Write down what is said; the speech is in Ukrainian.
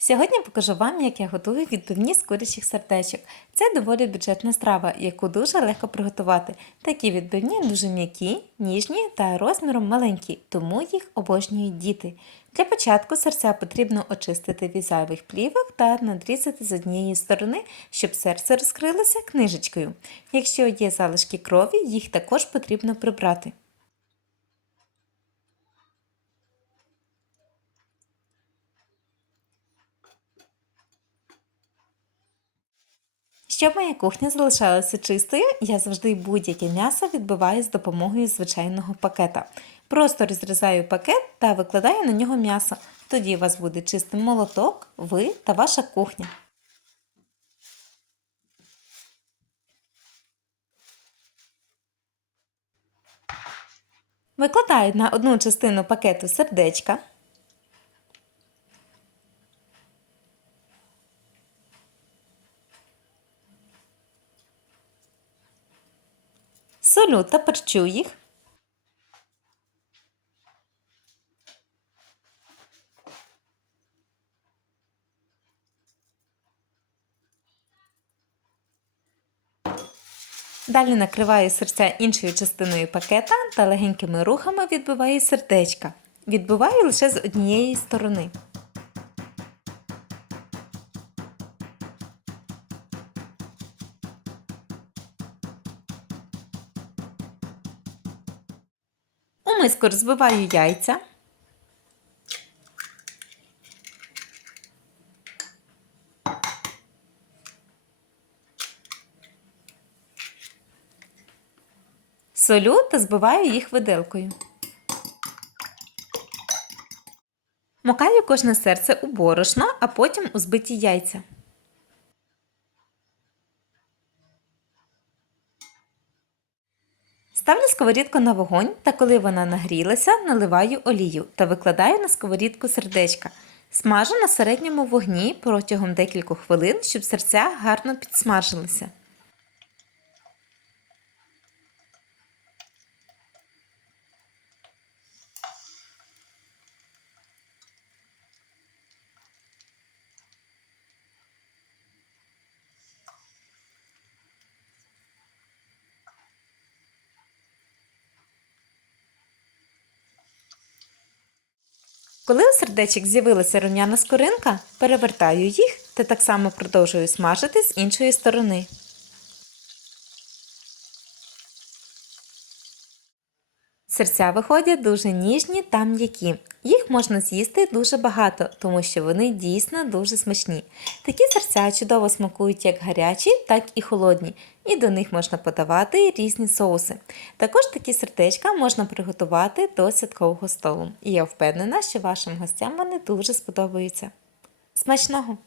Сьогодні покажу вам, як я готую відбивні з курячих сердечок. Це доволі бюджетна страва, яку дуже легко приготувати. Такі відбивні дуже м'які, ніжні та розміром маленькі, тому їх обожнюють діти. Для початку серця потрібно очистити від зайвих плівок та надрізати з однієї сторони, щоб серце розкрилося книжечкою. Якщо є залишки крові, їх також потрібно прибрати. Щоб моя кухня залишалася чистою, я завжди будь-яке м'ясо відбиваю з допомогою звичайного пакета. Просто розрізаю пакет та викладаю на нього м'ясо. Тоді у вас буде чистий молоток, ви та ваша кухня. Викладаю на одну частину пакету сердечка. Солю та перчу їх. Далі накриваю серця іншою частиною пакета та легенькими рухами відбиваю сердечка. Відбиваю лише з однієї сторони. У миску розбиваю яйця. Солю та збиваю їх виделкою. Макаю кожне серце у борошно, а потім у збиті яйця. Ставлю сковорідку на вогонь та коли вона нагрілася, наливаю олію та викладаю на сковорідку сердечка. Смажу на середньому вогні протягом декількох хвилин, щоб серця гарно підсмажилися. Коли у сердечок з'явилася рум'яна скоринка, перевертаю їх та так само продовжую смажити з іншої сторони. Серця виходять дуже ніжні та м'які. Їх можна з'їсти дуже багато, тому що вони дійсно дуже смачні. Такі серця чудово смакують як гарячі, так і холодні, і до них можна подавати різні соуси. Також такі сердечка можна приготувати до святкового столу. І я впевнена, що вашим гостям вони дуже сподобаються. Смачного!